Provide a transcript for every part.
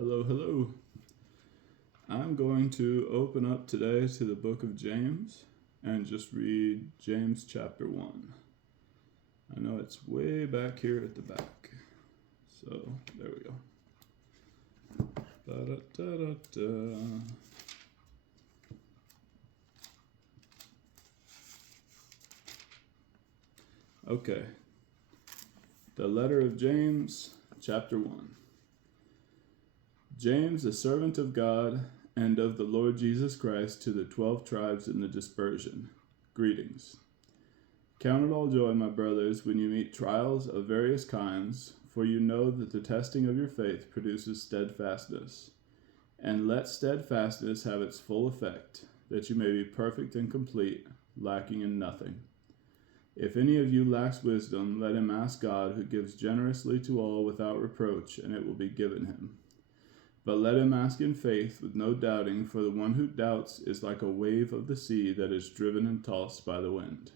Hello, hello. I'm going to open up today to the book of James and just read James chapter 1. I know it's way back here at the back. So, there we go. Ba-da-da-da-da. Okay. The letter of James, chapter 1. James, a servant of God and of the Lord Jesus Christ, to the 12 tribes in the dispersion. Greetings. Count it all joy, my brothers, when you meet trials of various kinds, for you know that the testing of your faith produces steadfastness. And let steadfastness have its full effect, that you may be perfect and complete, lacking in nothing. If any of you lacks wisdom, let him ask God, who gives generously to all without reproach, and it will be given him. But let him ask in faith, with no doubting, for the one who doubts is like a wave of the sea that is driven and tossed by the wind.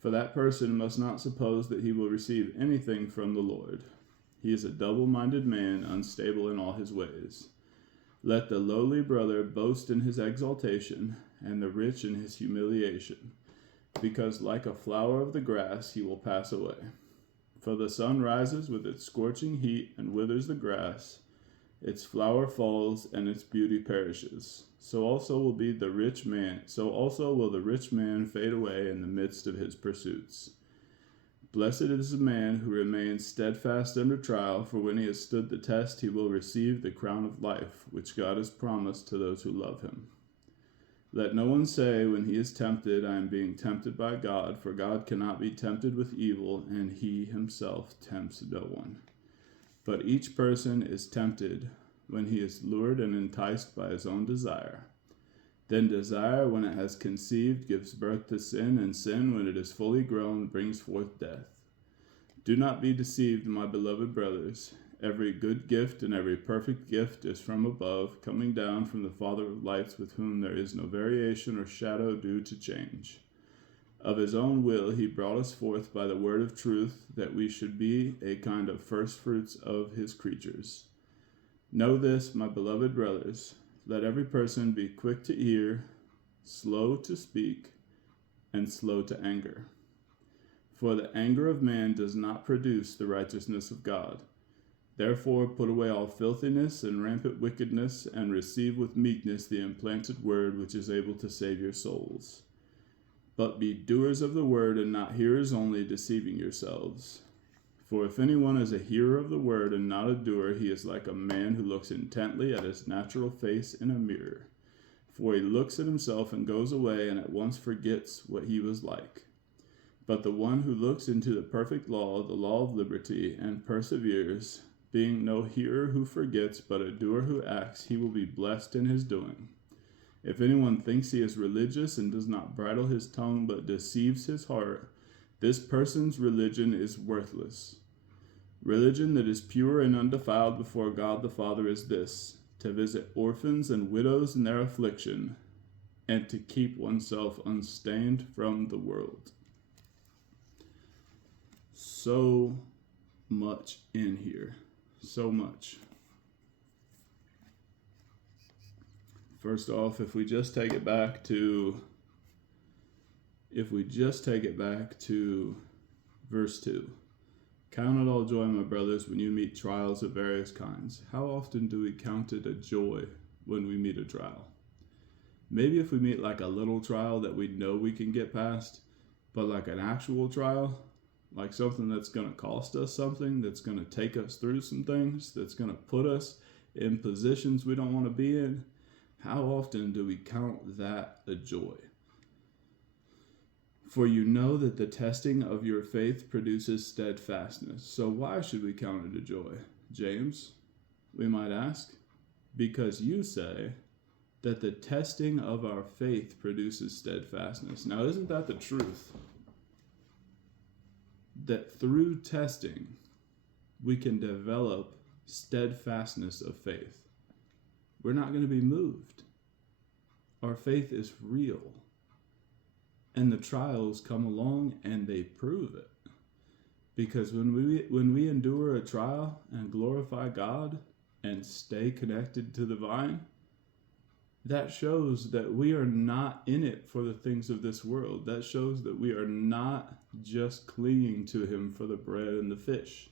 For that person must not suppose that he will receive anything from the Lord. He is a double-minded man, unstable in all his ways. Let the lowly brother boast in his exaltation, and the rich in his humiliation, because like a flower of the grass he will pass away. For the sun rises with its scorching heat and withers the grass. Its flower falls, and its beauty perishes. So also will the rich man fade away in the midst of his pursuits. Blessed is the man who remains steadfast under trial, for when he has stood the test, he will receive the crown of life, which God has promised to those who love him. Let no one say when he is tempted, I am being tempted by God, for God cannot be tempted with evil, and he himself tempts no one. But each person is tempted when he is lured and enticed by his own desire. Then desire, when it has conceived, gives birth to sin, and sin, when it is fully grown, brings forth death. Do not be deceived, my beloved brothers. Every good gift and every perfect gift is from above, coming down from the Father of lights, with whom there is no variation or shadow due to change. Of his own will he brought us forth by the word of truth, that we should be a kind of firstfruits of his creatures. Know this, my beloved brothers, let every person be quick to hear, slow to speak, and slow to anger. For the anger of man does not produce the righteousness of God. Therefore put away all filthiness and rampant wickedness, and receive with meekness the implanted word, which is able to save your souls. But be doers of the word, and not hearers only, deceiving yourselves. For if anyone is a hearer of the word and not a doer, he is like a man who looks intently at his natural face in a mirror. For he looks at himself and goes away, and at once forgets what he was like. But the one who looks into the perfect law, the law of liberty, and perseveres, being no hearer who forgets, but a doer who acts, he will be blessed in his doing. If anyone thinks he is religious and does not bridle his tongue but deceives his heart, this person's religion is worthless. Religion that is pure and undefiled before God the Father is this, to visit orphans and widows in their affliction, and to keep oneself unstained from the world. So much in here. So much. First off, if we just take it back to verse 2. Count it all joy, my brothers, when you meet trials of various kinds. How often do we count it a joy when we meet a trial? Maybe if we meet like a little trial that we know we can get past, but like an actual trial, like something that's going to cost us something, that's going to take us through some things, that's going to put us in positions we don't want to be in, how often do we count that a joy? For you know that the testing of your faith produces steadfastness. So why should we count it a joy? James, we might ask, because you say that the testing of our faith produces steadfastness. Now, isn't that the truth? That through testing, we can develop steadfastness of faith. We're not going to be moved. Our faith is real. And the trials come along and they prove it. Because when we endure a trial and glorify God, and stay connected to the vine, that shows that we are not in it for the things of this world. That shows that we are not just clinging to him for the bread and the fish.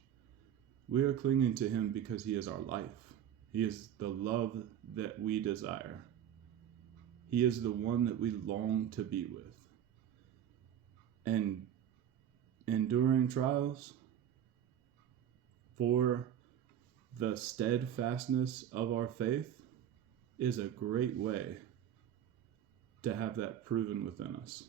We are clinging to him because he is our life. He is the love that we desire. He is the one that we long to be with. And enduring trials for the steadfastness of our faith is a great way to have that proven within us.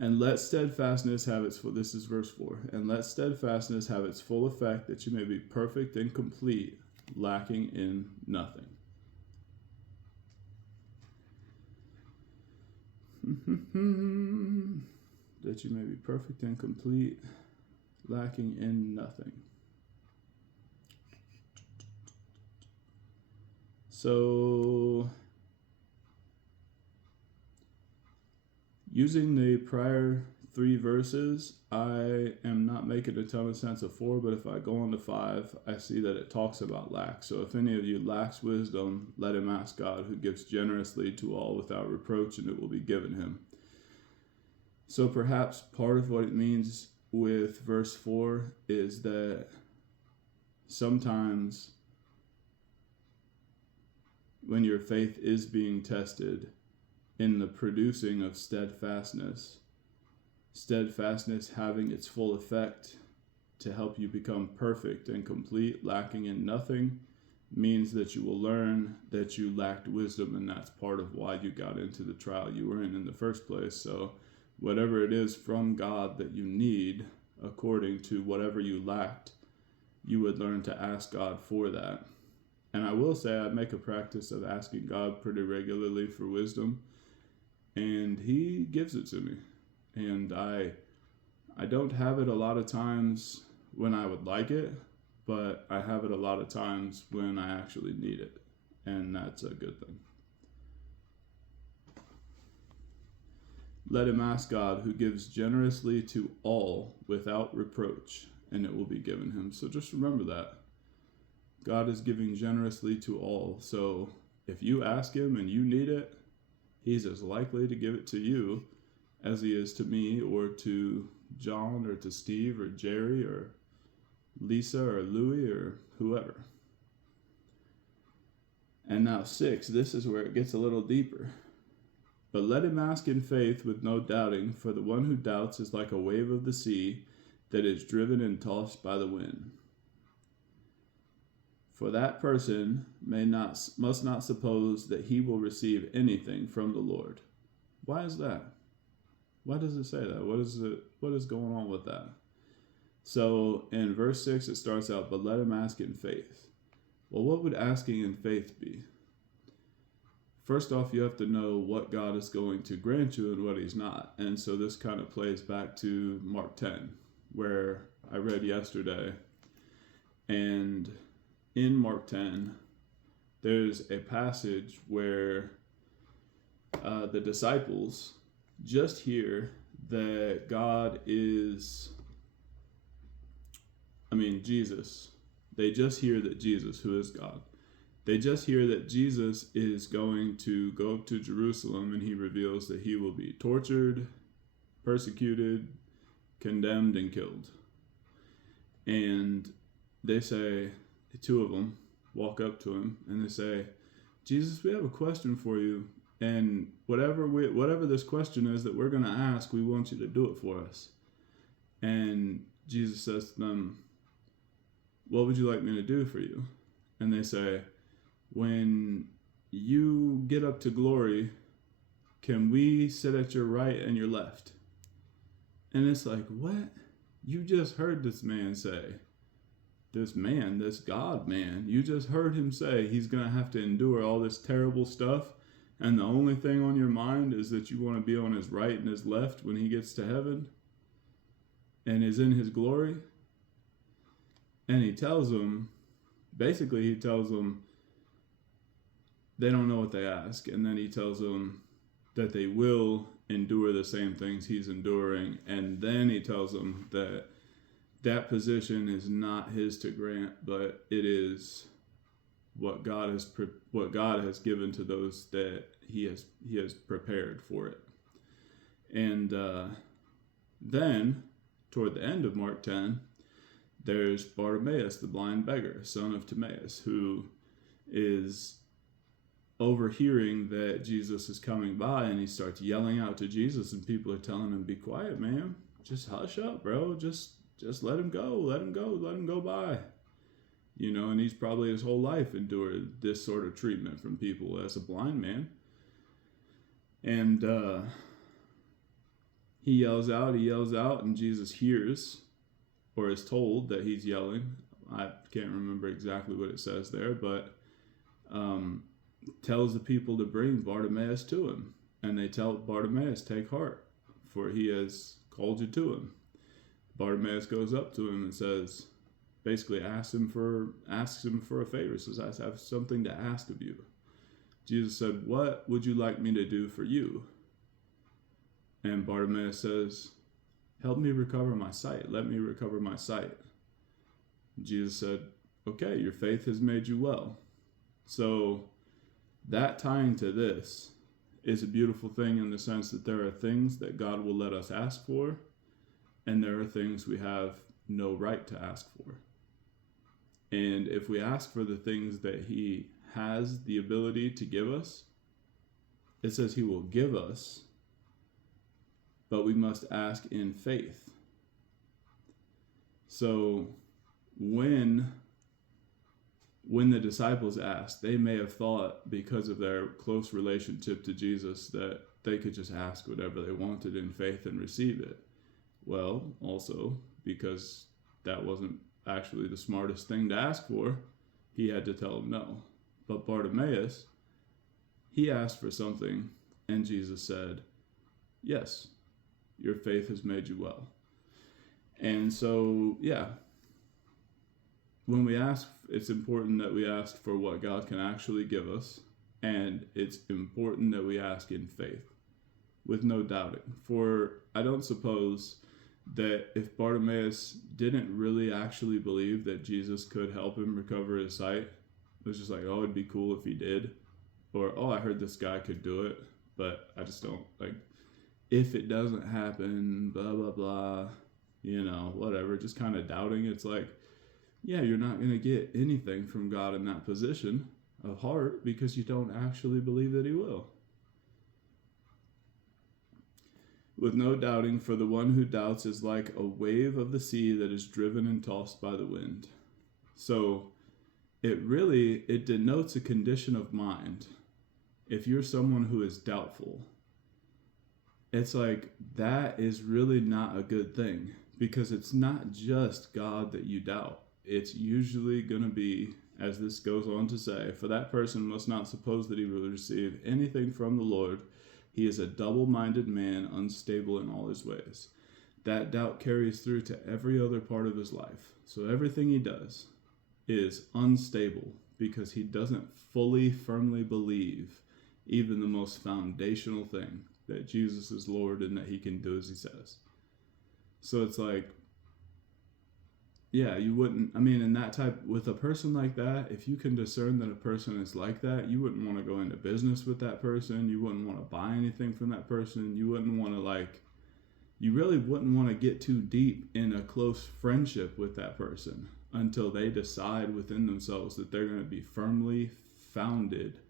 And let steadfastness have its full, this is verse 4, and let steadfastness have its full effect, that you may be perfect and complete, lacking in nothing. That you may be perfect and complete, lacking in nothing. So, using the prior 3 verses, I am not making a ton of sense of 4, but if I go on to 5, I see that it talks about lack. So if any of you lacks wisdom, let him ask God, who gives generously to all without reproach, and it will be given him. So perhaps part of what it means with verse 4 is that sometimes when your faith is being tested in the producing of steadfastness having its full effect to help you become perfect and complete, lacking in nothing, means that you will learn that you lacked wisdom, and that's part of why you got into the trial you were in the first place. So whatever it is from God that you need, according to whatever you lacked, you would learn to ask God for that. And I will say I make a practice of asking God pretty regularly for wisdom, and he gives it to me. And I don't have it a lot of times when I would like it, but I have it a lot of times when I actually need it, and that's a good thing. Let him ask God, who gives generously to all without reproach, and it will be given him. So just remember that. God is giving generously to all. So if you ask him and you need it, he's as likely to give it to you as he is to me, or to John, or to Steve, or Jerry, or Lisa, or Louie, or whoever. And now 6, this is where it gets a little deeper. But let him ask in faith with no doubting, for the one who doubts is like a wave of the sea that is driven and tossed by the wind. For that person must not suppose that he will receive anything from the Lord. Why is that? Why does it say that? What is going on with that? So in verse 6 it starts out, but let him ask in faith. Well, what would asking in faith be? First off, you have to know what God is going to grant you and what he's not. And so this kind of plays back to Mark 10, where I read yesterday. And in Mark 10, there's a passage where the disciples just hear that Jesus. They just hear that Jesus, who is God, they just hear that Jesus is going to go up to Jerusalem, and he reveals that he will be tortured, persecuted, condemned, and killed. And they say, the 2 of them walk up to him and they say, Jesus, we have a question for you, and whatever this question is that we're going to ask, we want you to do it for us. And Jesus says to them, what would you like me to do for you? And they say, when you get up to glory, can we sit at your right and your left? And it's like, what? You just heard this man say, this God man, you just heard him say he's going to have to endure all this terrible stuff, and the only thing on your mind is that you want to be on his right and his left when he gets to heaven and is in his glory? And he tells them they don't know what they ask, and then he tells them that they will endure the same things he's enduring, and then he tells them that that position is not his to grant, but it is what God has given to those that he has prepared for it. And then toward the end of Mark 10, there's Bartimaeus, the blind beggar, son of Timaeus, who is overhearing that Jesus is coming by, and he starts yelling out to Jesus, and people are telling him, "Be quiet, man. Just hush up, bro. Just let him go. Let him go by." And he's probably his whole life endured this sort of treatment from people as a blind man. And he yells out, and Jesus hears, or is told that he's yelling. I can't remember exactly what it says there, but tells the people to bring Bartimaeus to him. And they tell Bartimaeus, "Take heart, for he has called you to him." Bartimaeus goes up to him and says, basically asks him for a favor. Says, "I have something to ask of you." Jesus said, "What would you like me to do for you?" And Bartimaeus says, "Help me recover my sight. Let me recover my sight." Jesus said, "Okay, your faith has made you well." So that tying to this is a beautiful thing in the sense that there are things that God will let us ask for, and there are things we have no right to ask for. And if we ask for the things that he has the ability to give us, it says he will give us, but we must ask in faith. So when the disciples asked, they may have thought, because of their close relationship to Jesus, that they could just ask whatever they wanted in faith and receive it. Well, also, because that wasn't actually the smartest thing to ask for, he had to tell them no. But Bartimaeus, he asked for something, and Jesus said, "Yes, your faith has made you well." And so, when we ask, it's important that we ask for what God can actually give us, and it's important that we ask in faith, with no doubting. For I don't suppose that if Bartimaeus didn't really actually believe that Jesus could help him recover his sight, it was just like, "Oh, it'd be cool if he did," or, "Oh, I heard this guy could do it, but I just don't, if it doesn't happen, blah, blah, blah, whatever," just kind of doubting. It's like, you're not going to get anything from God in that position of heart because you don't actually believe that he will. With no doubting, for the one who doubts is like a wave of the sea that is driven and tossed by the wind. So it denotes a condition of mind. If you're someone who is doubtful, it's like that is really not a good thing, because it's not just God that you doubt. It's usually going to be, as this goes on to say, "For that person must not suppose that he will receive anything from the Lord. He is a double-minded man, unstable in all his ways." That doubt carries through to every other part of his life. So everything he does is unstable because he doesn't firmly believe even the most foundational thing, that Jesus is Lord and that he can do as he says. So it's like, you wouldn't, in that type, with a person like that, if you can discern that a person is like that, you wouldn't want to go into business with that person. You wouldn't want to buy anything from that person. You wouldn't want to you really wouldn't want to get too deep in a close friendship with that person until they decide within themselves that they're going to be firmly founded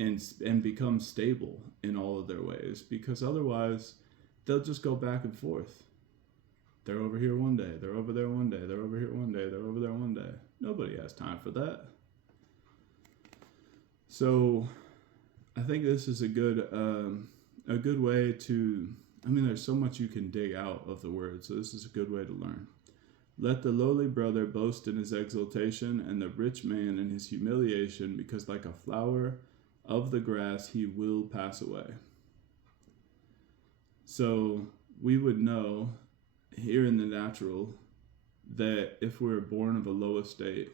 and become stable in all of their ways, because otherwise they'll just go back and forth. They're over here one day, they're over there one day, they're over here one day, they're over there one day. Nobody has time for that. So I think this is a good way to, there's so much you can dig out of the word, so this is a good way to learn. "Let the lowly brother boast in his exaltation, and the rich man in his humiliation, because like a flower of the grass he will pass away." So we would know here in the natural that if we're born of a low estate,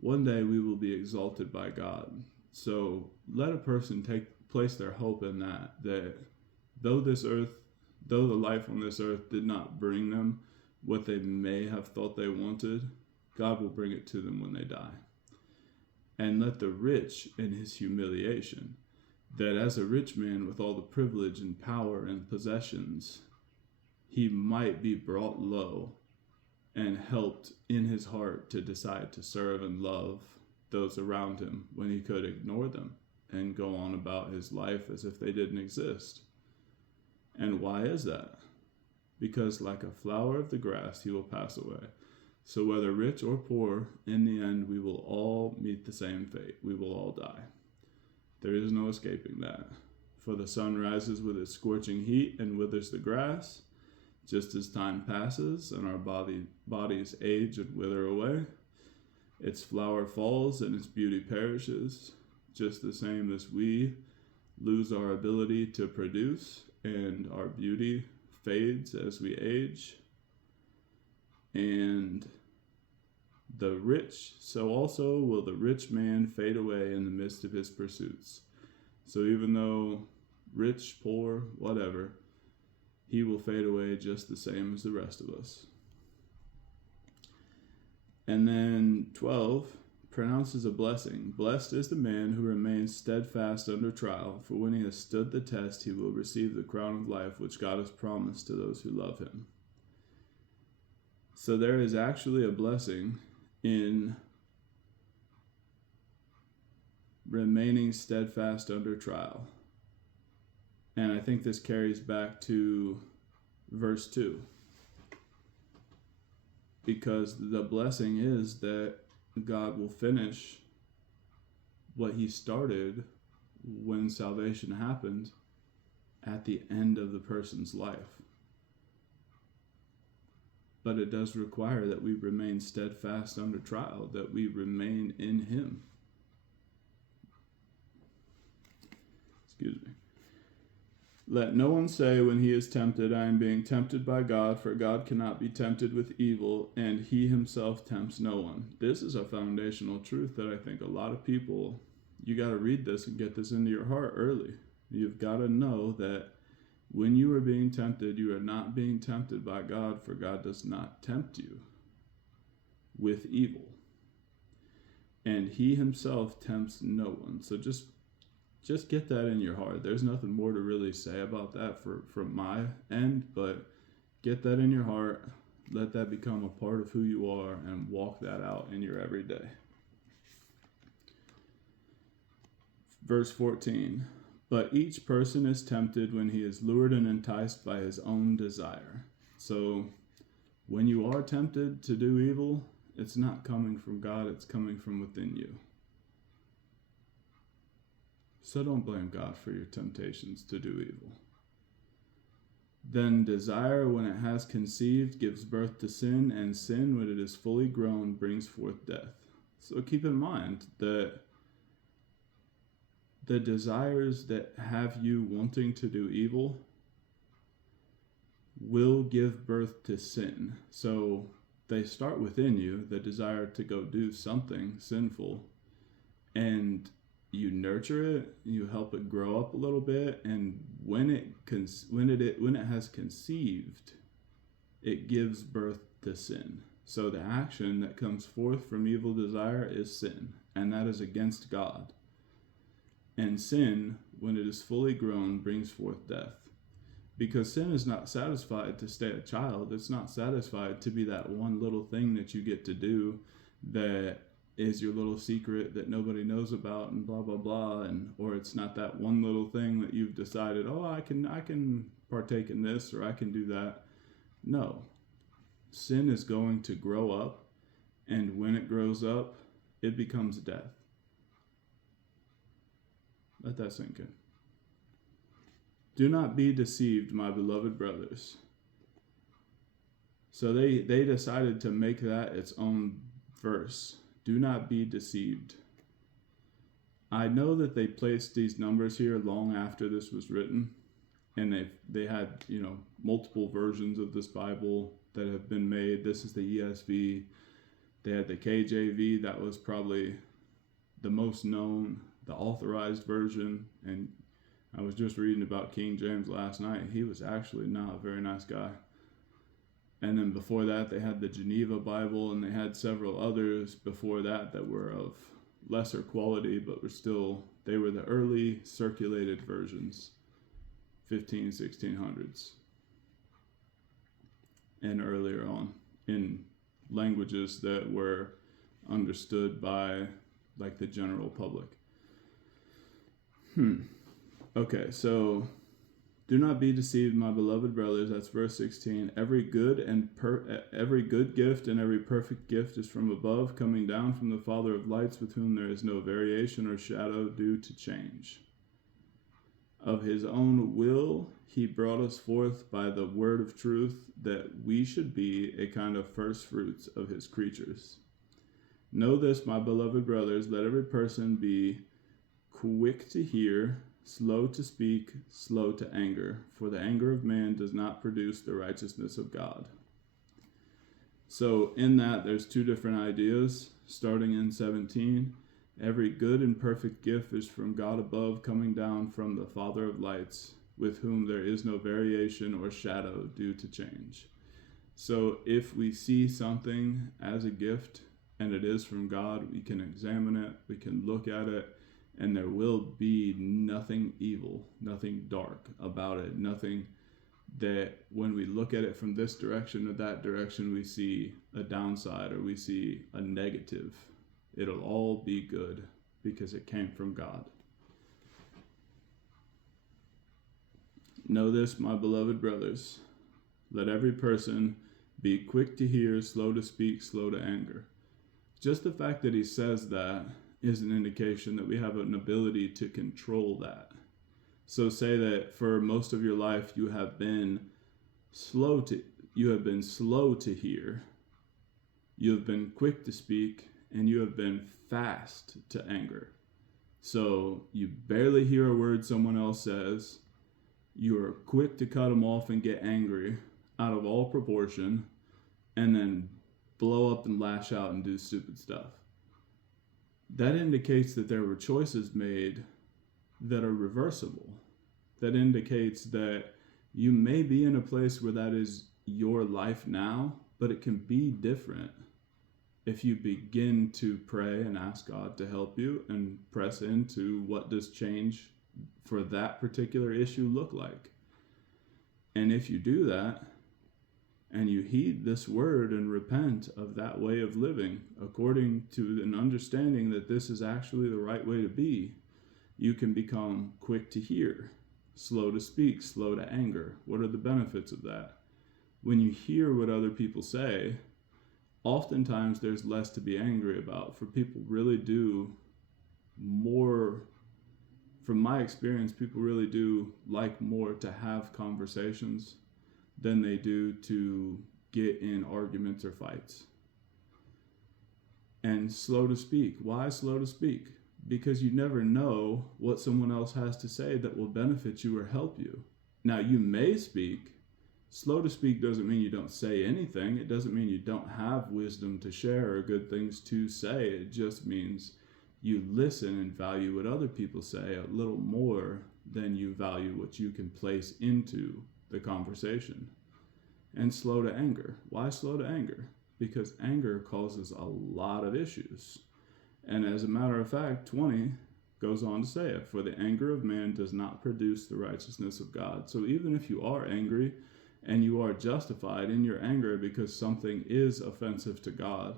one day we will be exalted by God. So let a person place their hope in that though the life on this earth did not bring them what they may have thought they wanted, God will bring it to them when they die. And let the rich in his humiliation, that as a rich man with all the privilege and power and possessions, he might be brought low and helped in his heart to decide to serve and love those around him when he could ignore them and go on about his life as if they didn't exist. And why is that? Because like a flower of the grass, he will pass away. So whether rich or poor, in the end, we will all meet the same fate. We will all die. There is no escaping that. For the sun rises with its scorching heat and withers the grass, just as time passes and our bodies age and wither away. Its flower falls and its beauty perishes, just the same as we lose our ability to produce and our beauty fades as we age. And the rich, so also will the rich man fade away in the midst of his pursuits. So even though rich, poor, whatever, he will fade away just the same as the rest of us. And then 12 pronounces a blessing. Blessed is the man who remains steadfast under trial, for when he has stood the test, he will receive the crown of life which God has promised to those who love him. So there is actually a blessing in remaining steadfast under trial. And I think this carries back to verse 2. Because the blessing is that God will finish what he started when salvation happened at the end of the person's life. But it does require that we remain steadfast under trial, that we remain in him. Excuse me. Let no one say when he is tempted, I am being tempted by God, for God cannot be tempted with evil, and he himself tempts no one. This is a foundational truth that I think a lot of people, you got to read this and get this into your heart early. You've got to know that when you are being tempted, you are not being tempted by God, for God does not tempt you with evil. And he himself tempts no one. So just get that in your heart. There's nothing more to really say about that from my end, but get that in your heart. Let that become a part of who you are and walk that out in your everyday. Verse 14. But each person is tempted when he is lured and enticed by his own desire. So when you are tempted to do evil, it's not coming from God, it's coming from within you. So don't blame God for your temptations to do evil. Then desire, when it has conceived, gives birth to sin, and sin, when it is fully grown, brings forth death. So keep in mind that the desires that have you wanting to do evil will give birth to sin. So they start within you, the desire to go do something sinful, and you nurture it, you help it grow up a little bit, and when it has conceived, it gives birth to sin. So the action that comes forth from evil desire is sin, and that is against God. And sin, when it is fully grown, brings forth death. Because sin is not satisfied to stay a child. It's not satisfied to be that one little thing that you get to do that is your little secret that nobody knows about and blah, blah, blah. Or it's not that one little thing that you've decided, oh, I can partake in this or I can do that. No. Sin is going to grow up, and when it grows up, it becomes death. Let that sink in. Do not be deceived, my beloved brothers. So they decided to make that its own verse. Do not be deceived. I know that they placed these numbers here long after this was written, and they had, multiple versions of this Bible that have been made. This is the ESV. They had the KJV, that was probably the most known, the authorized version, and I was just reading about King James last night. He was actually not a very nice guy. And then before that, they had the Geneva Bible, and they had several others before that that were of lesser quality, but they were the early circulated versions, 1600s, and earlier on, in languages that were understood by like the general public. Okay, so do not be deceived, my beloved brothers. That's verse 16. Every good gift and every perfect gift is from above, coming down from the Father of lights, with whom there is no variation or shadow due to change. Of his own will he brought us forth by the word of truth, that we should be a kind of first fruits of his creatures. Know this, my beloved brothers, let every person be quick to hear, slow to speak, slow to anger, for the anger of man does not produce the righteousness of God. So in that, there's two different ideas, starting in 17. Every good and perfect gift is from God above, coming down from the Father of lights, with whom there is no variation or shadow due to change. So if we see something as a gift and it is from God, we can examine it, we can look at it, and there will be nothing evil, nothing dark about it, nothing that when we look at it from this direction or that direction, we see a downside or we see a negative. It'll all be good because it came from God. Know this, my beloved brothers, let every person be quick to hear, slow to speak, slow to anger. Just the fact that he says that is an indication that we have an ability to control that. So say that for most of your life you have been slow to hear, you have been quick to speak, and you have been fast to anger. So you barely hear a word someone else says, you are quick to cut them off and get angry out of all proportion, and then blow up and lash out and do stupid stuff. That indicates that there were choices made that are reversible. That indicates that you may be in a place where that is your life now, but it can be different if you begin to pray and ask God to help you and press into what does change for that particular issue look like. And if you do that, and you heed this word and repent of that way of living according to an understanding that this is actually the right way to be, you can become quick to hear, slow to speak, slow to anger. What are the benefits of that? When you hear what other people say, oftentimes there's less to be angry about. For people really do more, from my experience, people really do like more to have conversations than they do to get in arguments or fights. And slow to speak. Why slow to speak? Because you never know what someone else has to say that will benefit you or help you. Now, you may speak. Slow to speak doesn't mean you don't say anything. It doesn't mean you don't have wisdom to share or good things to say. It just means you listen and value what other people say a little more than you value what you can place into the conversation. And slow to anger. Why slow to anger? Because anger causes a lot of issues. And as a matter of fact, 20 goes on to say it, for the anger of man does not produce the righteousness of God. So even if you are angry and you are justified in your anger because something is offensive to God,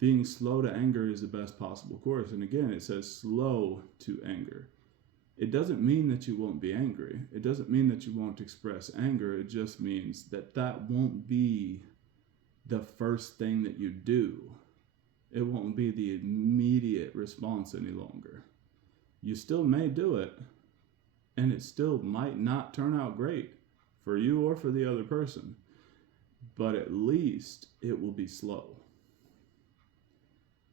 being slow to anger is the best possible course. And again, it says slow to anger. It doesn't mean that you won't be angry. It doesn't mean that you won't express anger. It just means that that won't be the first thing that you do. It won't be the immediate response any longer. You still may do it, and it still might not turn out great for you or for the other person, but at least it will be slow.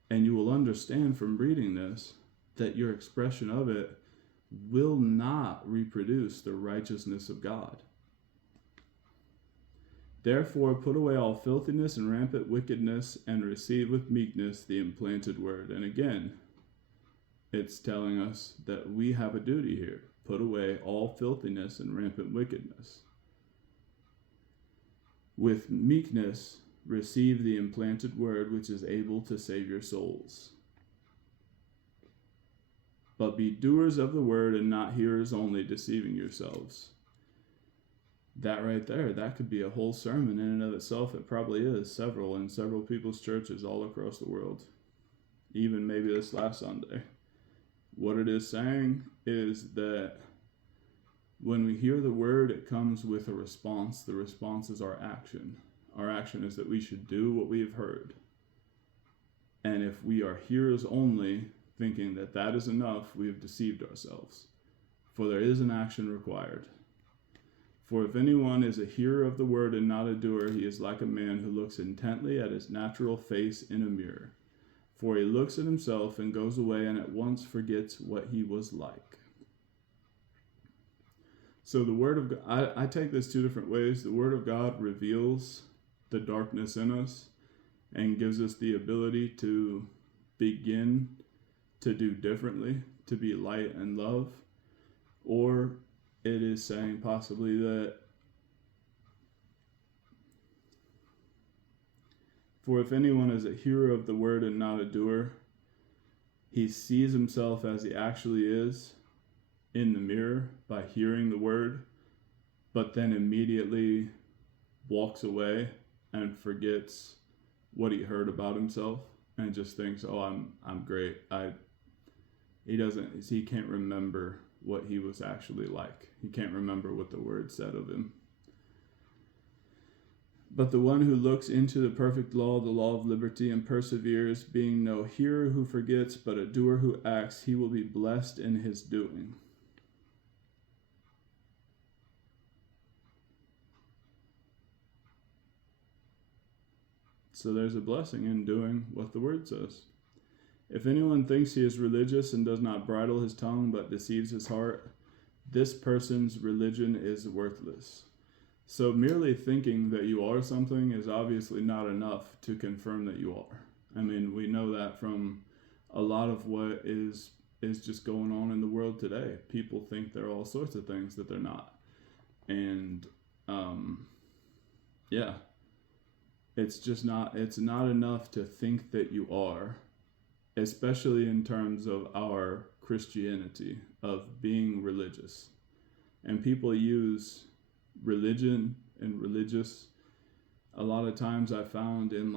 And you will understand from reading this that your expression of it will not reproduce the righteousness of God. Therefore, put away all filthiness and rampant wickedness, and receive with meekness the implanted word. And again, it's telling us that we have a duty here. Put away all filthiness and rampant wickedness. With meekness, receive the implanted word which is able to save your souls. But be doers of the word and not hearers only, deceiving yourselves. That right there, that could be a whole sermon in and of itself. It probably is several in several people's churches all across the world. Even maybe this last Sunday. What it is saying is that when we hear the word, it comes with a response. The response is our action. Our action is that we should do what we have heard. And if we are hearers only, thinking that that is enough, we have deceived ourselves. For there is an action required. For if anyone is a hearer of the word and not a doer, he is like a man who looks intently at his natural face in a mirror. For he looks at himself and goes away and at once forgets what he was like. So the word of God, I take this two different ways. The word of God reveals the darkness in us and gives us the ability to begin to do differently, to be light and love. Or it is saying possibly that for if anyone is a hearer of the word and not a doer, he sees himself as he actually is in the mirror by hearing the word, but then immediately walks away and forgets what he heard about himself and just thinks, "Oh, I'm great." He can't remember what he was actually like. He can't remember what the word said of him. But the one who looks into the perfect law, the law of liberty, and perseveres, being no hearer who forgets, but a doer who acts, he will be blessed in his doing. So there's a blessing in doing what the word says. If anyone thinks he is religious and does not bridle his tongue but deceives his heart, this person's religion is worthless. So merely thinking that you are something is obviously not enough to confirm that you are. I mean, we know that from a lot of what is just going on in the world today. People think they're all sorts of things that they're not. And it's not enough to think that you are, especially in terms of our Christianity, of being religious. And people use religion and religious a lot of times I found in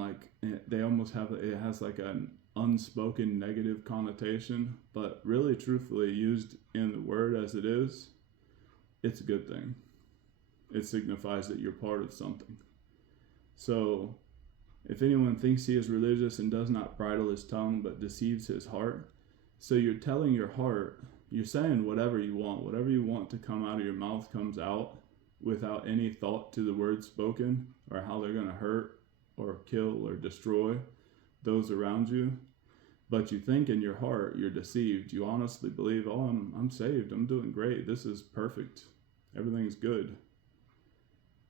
they almost have, it has like an unspoken negative connotation, but really truthfully used in the word as it is, it's a good thing. It signifies that you're part of something. So if anyone thinks he is religious and does not bridle his tongue but deceives his heart, so you're telling your heart, you're saying whatever you want to come out of your mouth comes out without any thought to the words spoken or how they're going to hurt or kill or destroy those around you. But you think in your heart you're deceived. You honestly believe, "Oh, I'm saved. I'm doing great. This is perfect. Everything's good."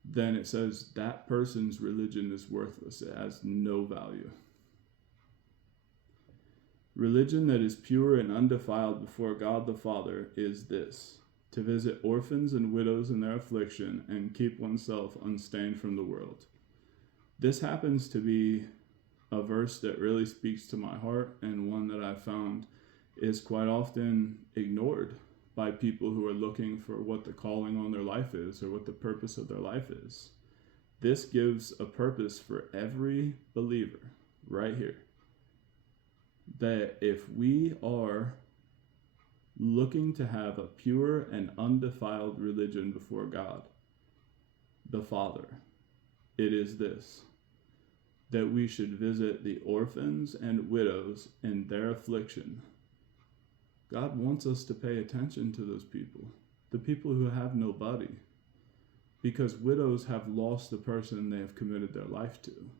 Then it says that person's religion is worthless. It has no value. Religion that is pure and undefiled before God the Father is this: to visit orphans and widows in their affliction and keep oneself unstained from the world. This happens to be a verse that really speaks to my heart, and one that I found is quite often ignored by people who are looking for what the calling on their life is or what the purpose of their life is. This gives a purpose for every believer right here. That if we are looking to have a pure and undefiled religion before God, the Father, it is this: that we should visit the orphans and widows in their affliction. God wants us to pay attention to those people, the people who have nobody, because widows have lost the person they have committed their life to.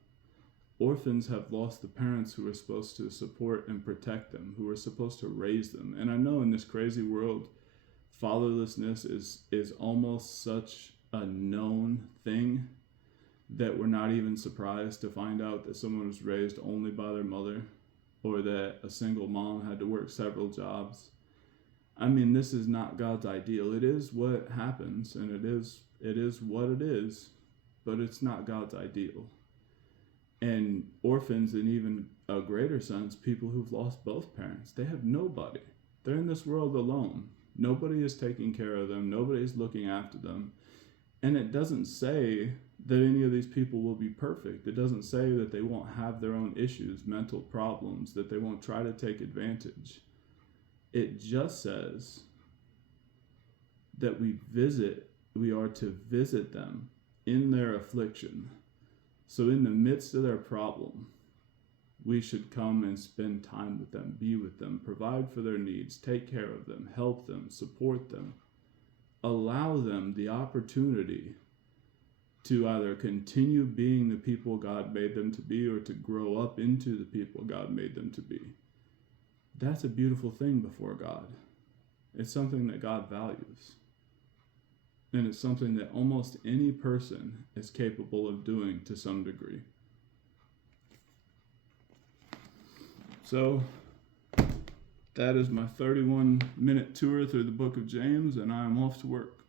Orphans have lost the parents who are supposed to support and protect them, who are supposed to raise them. And I know in this crazy world, fatherlessness is almost such a known thing that we're not even surprised to find out that someone was raised only by their mother, or that a single mom had to work several jobs. I mean, this is not God's ideal. It is what happens, and it is what it is. but it's not God's ideal. And orphans, in even a greater sense, people who've lost both parents, they have nobody. They're in this world alone. Nobody is taking care of them. Nobody is looking after them. And it doesn't say that any of these people will be perfect. It doesn't say that they won't have their own issues, mental problems, that they won't try to take advantage. It just says that we are to visit them in their affliction. So in the midst of their problem, we should come and spend time with them, be with them, provide for their needs, take care of them, help them, support them, allow them the opportunity to either continue being the people God made them to be or to grow up into the people God made them to be. That's a beautiful thing before God. It's something that God values. And it's something that almost any person is capable of doing to some degree. So, that is my 31-minute tour through the book of James, and I am off to work.